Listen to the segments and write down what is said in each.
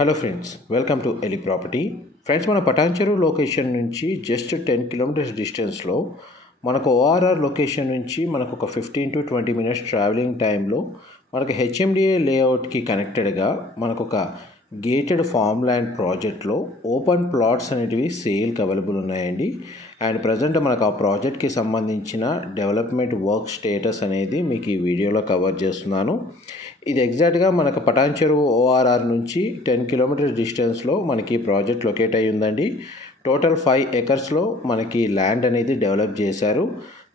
Hello friends, welcome to Eli property. Friends, మన Patancheru location నుంచి just 10 kilometres డిస్టెన్స్లో మనకు ఓఆర్ఆర్ లొకేషన్ నుంచి మనకు ఒక 15 to 20 మినిట్స్ ట్రావెలింగ్ టైంలో మనకు హెచ్ఎండిఏ లేఅవుట్కి కనెక్టెడ్గా మనకు ఒక గేటెడ్ ఫార్మ్ ల్యాండ్ ప్రాజెక్ట్లో ఓపెన్ ప్లాట్స్ అనేటివి సేల్కి అవైలబుల్ ఉన్నాయండి. అండ్ ప్రజెంట్ మనకు ఆ ప్రాజెక్ట్కి సంబంధించిన డెవలప్మెంట్ వర్క్ స్టేటస్ అనేది మీకు ఈ వీడియోలో కవర్ చేస్తున్నాను. ఇది ఎగ్జాక్ట్గా మనకు పటాన్చెరు ఓఆర్ఆర్ నుంచి 10 కిలోమీటర్స్ డిస్టెన్స్లో మనకి ప్రాజెక్ట్ లొకేట్ అయ్యి ఉందండి. టోటల్ 5 ఎకర్స్లో మనకి ల్యాండ్ అనేది డెవలప్ చేశారు.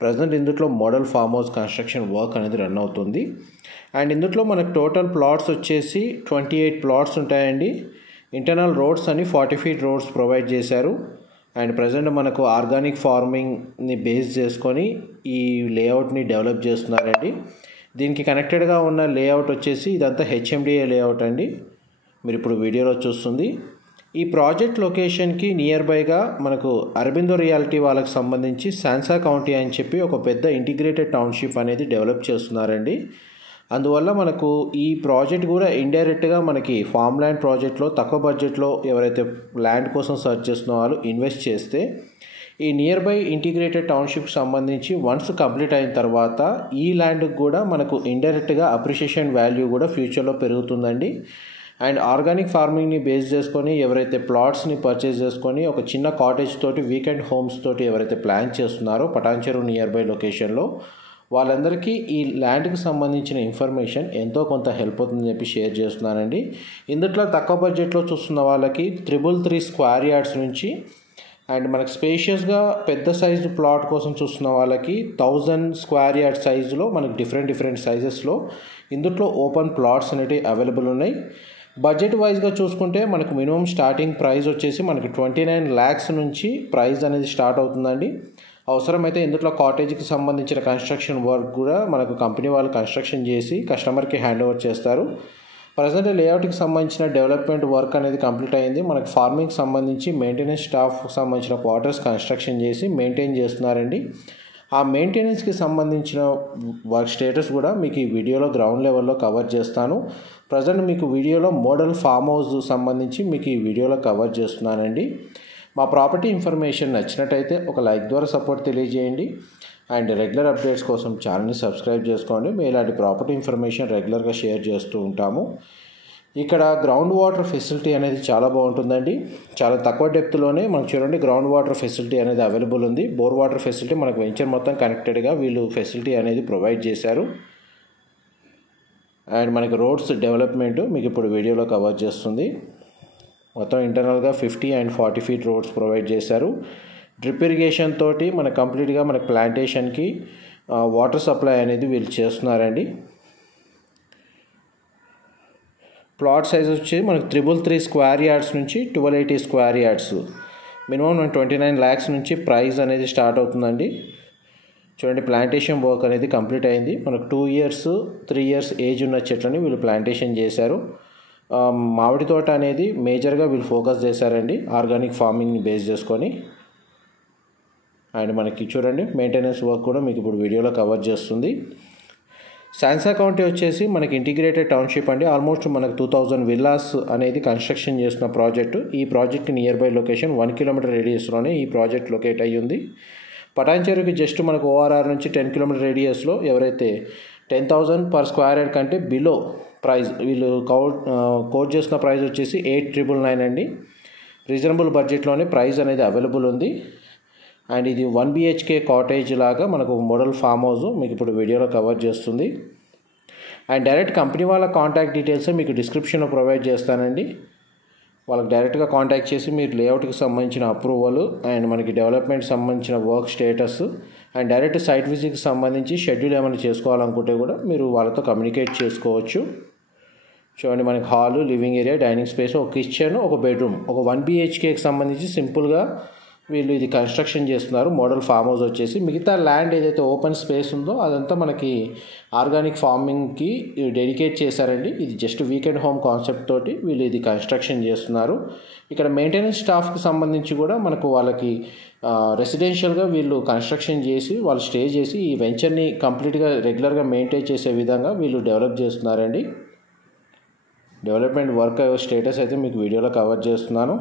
ప్రజెంట్ ఇందులో model farm house construction work అనేది రన్ అవుతుంది. అండ్ ఇందులో మనకు టోటల్ ప్లాట్స్ వచ్చేసి 28 ప్లాట్స్ ఉంటాయండి. ఇంటర్నల్ రోడ్స్ అని 40 feet రోడ్స్ ప్రొవైడ్ చేశారు. అండ్ ప్రజెంట్ మనకు ఆర్గానిక్ ఫార్మింగ్ని బేస్ చేసుకొని ఈ లేఅవుట్ని డెవలప్ చేస్తున్నారండి. దీనికి కనెక్టెడ్గా ఉన్న లేఅవుట్ వచ్చేసి ఇదంతా హెచ్ఎండిఏ లేఅవుట్ అండి, మీరు ఇప్పుడు వీడియోలో చూస్తుంది. ఈ ప్రాజెక్ట్ లొకేషన్కి నియర్ బైగా మనకు అరబిందో రియాలిటీ వాళ్ళకి సంబంధించి సాన్సా కౌంటీ అని చెప్పి ఒక పెద్ద ఇంటిగ్రేటెడ్ టౌన్షిప్ అనేది డెవలప్ చేస్తున్నారండి. అందువల్ల మనకు ఈ ప్రాజెక్ట్ కూడా ఇండైరెక్ట్గా మనకి ఫామ్ ల్యాండ్ ప్రాజెక్ట్లో తక్కువ బడ్జెట్లో ఎవరైతే ల్యాండ్ కోసం సర్చ్ చేస్తున్న వాళ్ళు ఇన్వెస్ట్ చేస్తే ఈ నియర్ బై ఇంటిగ్రేటెడ్ టౌన్షిప్ సంబంధించి వన్స్ కంప్లీట్ అయిన తర్వాత ఈ ల్యాండ్కి కూడా మనకు ఇండైరెక్ట్గా అప్రిషియేషన్ వాల్యూ కూడా ఫ్యూచర్లో పెరుగుతుందండి. అండ్ ఆర్గానిక్ ఫార్మింగ్ని బేస్ చేసుకొని ఎవరైతే ప్లాట్స్ని పర్చేస్ చేసుకొని ఒక చిన్న కాటేజ్ తోటి వీకెండ్ హోమ్స్ తోటి ఎవరైతే ప్లాన్ చేస్తున్నారో పటాన్చెరు నియర్ బై లొకేషన్లో వాళ్ళందరికీ ఈ ల్యాండ్కి సంబంధించిన ఇన్ఫర్మేషన్ ఎంతో కొంత హెల్ప్ అవుతుందని చెప్పి షేర్ చేస్తున్నానండి. ఇందులో తక్కువ బడ్జెట్లో చూస్తున్న వాళ్ళకి 333 స్క్వేర్ యార్డ్స్ నుంచి అండ్ మనకు స్పేషియస్గా పెద్ద సైజు ప్లాట్ కోసం చూస్తున్న వాళ్ళకి 1000 స్క్వేర్ యార్డ్ సైజులో మనకు డిఫరెంట్ సైజెస్లో ఇందులో ఓపెన్ ప్లాట్స్ అనేవి అవైలబుల్ ఉన్నాయి. బడ్జెట్ వైజ్గా చూసుకుంటే మనకు మినిమం స్టార్టింగ్ ప్రైస్ వచ్చేసి మనకి 29 lakhs నుంచి ప్రైస్ అనేది స్టార్ట్ అవుతుందండి. అవసరమైతే ఇందులో కాటేజ్కి సంబంధించిన కన్స్ట్రక్షన్ వర్క్ కూడా మనకు కంపెనీ వాళ్ళు కన్స్ట్రక్షన్ చేసి కస్టమర్కి హ్యాండ్ ఓవర్ చేస్తారు. ప్రజెంట్ లేఅవుట్కి సంబంధించిన డెవలప్మెంట్ వర్క్ అనేది కంప్లీట్ అయింది. మనకు ఫార్మింగ్కి సంబంధించి మెయింటెనెన్స్ స్టాఫ్కి సంబంధించిన క్వార్టర్స్ కన్స్ట్రక్షన్ చేసి మెయింటైన్ చేస్తున్నారండి. ఆ మెయింటెనెన్స్కి సంబంధించిన వర్క్ స్టేటస్ కూడా మీకు ఈ వీడియోలో గ్రౌండ్ లెవెల్లో కవర్ చేస్తాను. ప్రజెంట్ మీకు వీడియోలో మోడల్ ఫామ్ హౌస్ సంబంధించి మీకు ఈ వీడియోలో కవర్ చేస్తున్నానండి. మా ప్రాపర్టీ ఇన్ఫర్మేషన్ నచ్చినట్టయితే ఒక లైక్ ద్వారా సపోర్ట్ తెలియజేయండి. అండ్ రెగ్యులర్ అప్డేట్స్ కోసం ఛానల్ని సబ్స్క్రైబ్ చేసుకోండి. మేము ఇలాంటి ప్రాపర్టీ ఇన్ఫర్మేషన్ రెగ్యులర్గా షేర్ చేస్తూ ఉంటాము. ఇక్కడ గ్రౌండ్ వాటర్ ఫెసిలిటీ అనేది చాలా బాగుంటుందండి. చాలా తక్కువ డెప్త్లోనే మనకు చూడండి గ్రౌండ్ వాటర్ ఫెసిలిటీ అనేది అవైలబుల్ ఉంది. బోర్ వాటర్ ఫెసిలిటీ మనకు వెంచర్ మొత్తం కనెక్టెడ్గా వీళ్ళు ఫెసిలిటీ అనేది ప్రొవైడ్ చేశారు. అండ్ మనకి రోడ్స్ డెవలప్మెంట్ మీకు ఇప్పుడు వీడియోలో కవర్ చేస్తుంది. మొత్తం ఇంటర్నల్గా 50 and 40 feet రోడ్స్ ప్రొవైడ్ చేశారు. డ్రిప్ ఇరిగేషన్ తోటి మనకు కంప్లీట్గా మన ప్లాంటేషన్కి వాటర్ సప్లై అనేది వీళ్ళు చేస్తున్నారండి. ప్లాట్ సైజ్ వచ్చి మనకు 333 స్క్వేర్ యార్డ్స్ నుంచి 1280 స్క్వేర్ యార్డ్స్ మినిమం 29 lakhs నుంచి ప్రైస్ అనేది స్టార్ట్ అవుతుందండి. చూడండి ప్లాంటేషన్ వర్క్ అనేది కంప్లీట్ అయింది. మనకు 2 years 3 years ఏజ్ ఉన్న చెట్లని వీళ్ళు ప్లాంటేషన్ చేశారు. మామిడి తోట అనేది మేజర్గా వీళ్ళు ఫోకస్ చేశారండి ఆర్గానిక్ ఫార్మింగ్ని బేస్ చేసుకొని. అండ్ మనకి చూడండి మెయింటెనెన్స్ వర్క్ కూడా మీకు ఇప్పుడు వీడియోలో కవర్ చేస్తుంది. సాన్సా కౌంటీ వచ్చేసి మనకి ఇంటిగ్రేటెడ్ టౌన్షిప్ అండి. ఆల్మోస్ట్ మనకు 2000 విల్లాస్ అనేది కన్స్ట్రక్షన్ చేసిన ప్రాజెక్టు. ఈ ప్రాజెక్ట్కి నియర్ బై లొకేషన్ 1 kilometer రేడియస్లోనే ఈ ప్రాజెక్ట్ లొకేట్ అయ్యి ఉంది. పటాన్చెరుకి జస్ట్ మనకు ఓఆర్ఆర్ నుంచి 10 kilometer రేడియస్లో ఎవరైతే 10,000 per square yard కంటే బిలో ప్రైస్ వీళ్ళు కోట్ చేసిన ప్రైస్ వచ్చేసి 8,999 అండి. రీజనబుల్ బడ్జెట్లోనే ప్రైస్ అనేది అవైలబుల్ ఉంది. అండ్ ఇది 1 BHK కాటేజ్ లాగా మనకు మోడల్ ఫామ్ హౌస్ మీకు ఇప్పుడు వీడియోలో కవర్ చేస్తుంది. అండ్ డైరెక్ట్ కంపెనీ వాళ్ళ కాంటాక్ట్ డీటెయిల్స్ మీకు డిస్క్రిప్షన్లో ప్రొవైడ్ చేస్తానండి. వాళ్ళకి డైరెక్ట్గా కాంటాక్ట్ చేసి మీరు లేఅవుట్కి సంబంధించిన అప్రూవల్ అండ్ మనకి డెవలప్మెంట్ సంబంధించిన work status and direct site విజిట్కి సంబంధించి షెడ్యూల్ ఏమైనా చేసుకోవాలనుకుంటే కూడా మీరు వాళ్ళతో కమ్యూనికేట్ చేసుకోవచ్చు. చూడండి మనకి hall, living area, dining space, ఒక కిచెన్, ఒక బెడ్రూమ్, ఒక 1 BHKకి సంబంధించి సింపుల్గా వీళ్ళు ఇది కన్స్ట్రక్షన్ చేస్తున్నారు. మోడల్ ఫామ్ హౌస్ వచ్చేసి మిగతా ల్యాండ్ ఏదైతే ఓపెన్ స్పేస్ ఉందో అదంతా మనకి ఆర్గానిక్ ఫార్మింగ్కి డెడికేట్ చేశారండి. ఇది జస్ట్ వీకెండ్ హోమ్ కాన్సెప్ట్ తోటి వీళ్ళు ఇది కన్స్ట్రక్షన్ చేస్తున్నారు. ఇక్కడ మెయింటెనెన్స్ స్టాఫ్కి సంబంధించి కూడా మనకు వాళ్ళకి రెసిడెన్షియల్గా వీళ్ళు కన్స్ట్రక్షన్ చేసి వాళ్ళు స్టే చేసి ఈ వెంచర్ని కంప్లీట్గా రెగ్యులర్గా మెయింటైన్ చేసే విధంగా వీళ్ళు డెవలప్ చేస్తున్నారండి. డెవలప్మెంట్ వర్క్ స్టేటస్ అయితే మీకు వీడియోలో కవర్ చేస్తున్నాను.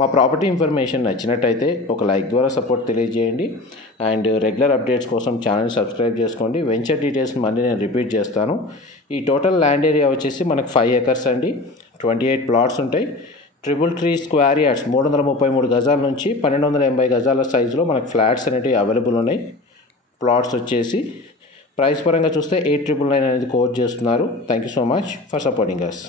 మా ప్రాపర్టీ ఇన్ఫర్మేషన్ నచ్చినట్టయితే ఒక లైక్ ద్వారా సపోర్ట్ తెలియజేయండి. అండ్ రెగ్యులర్ అప్డేట్స్ కోసం ఛానల్ సబ్స్క్రైబ్ చేసుకోండి. వెంచర్ డీటెయిల్స్ మళ్ళీ నేను రిపీట్ చేస్తాను. ఈ టోటల్ ల్యాండ్ ఏరియా వచ్చేసి మనకు 5 acres అండి. 28 ప్లాట్స్ ఉంటాయి. 333 స్క్వేర్ యార్డ్స్ 333 గజాల నుంచి 1280 గజాల సైజులో మనకు ఫ్లాట్స్ అనేవి అవైలబుల్ ఉన్నాయి. ప్లాట్స్ వచ్చేసి ప్రైస్ పరంగా చూస్తే 8,999 అనేది కోట్ చేస్తున్నారు. Thank you so much for supporting us.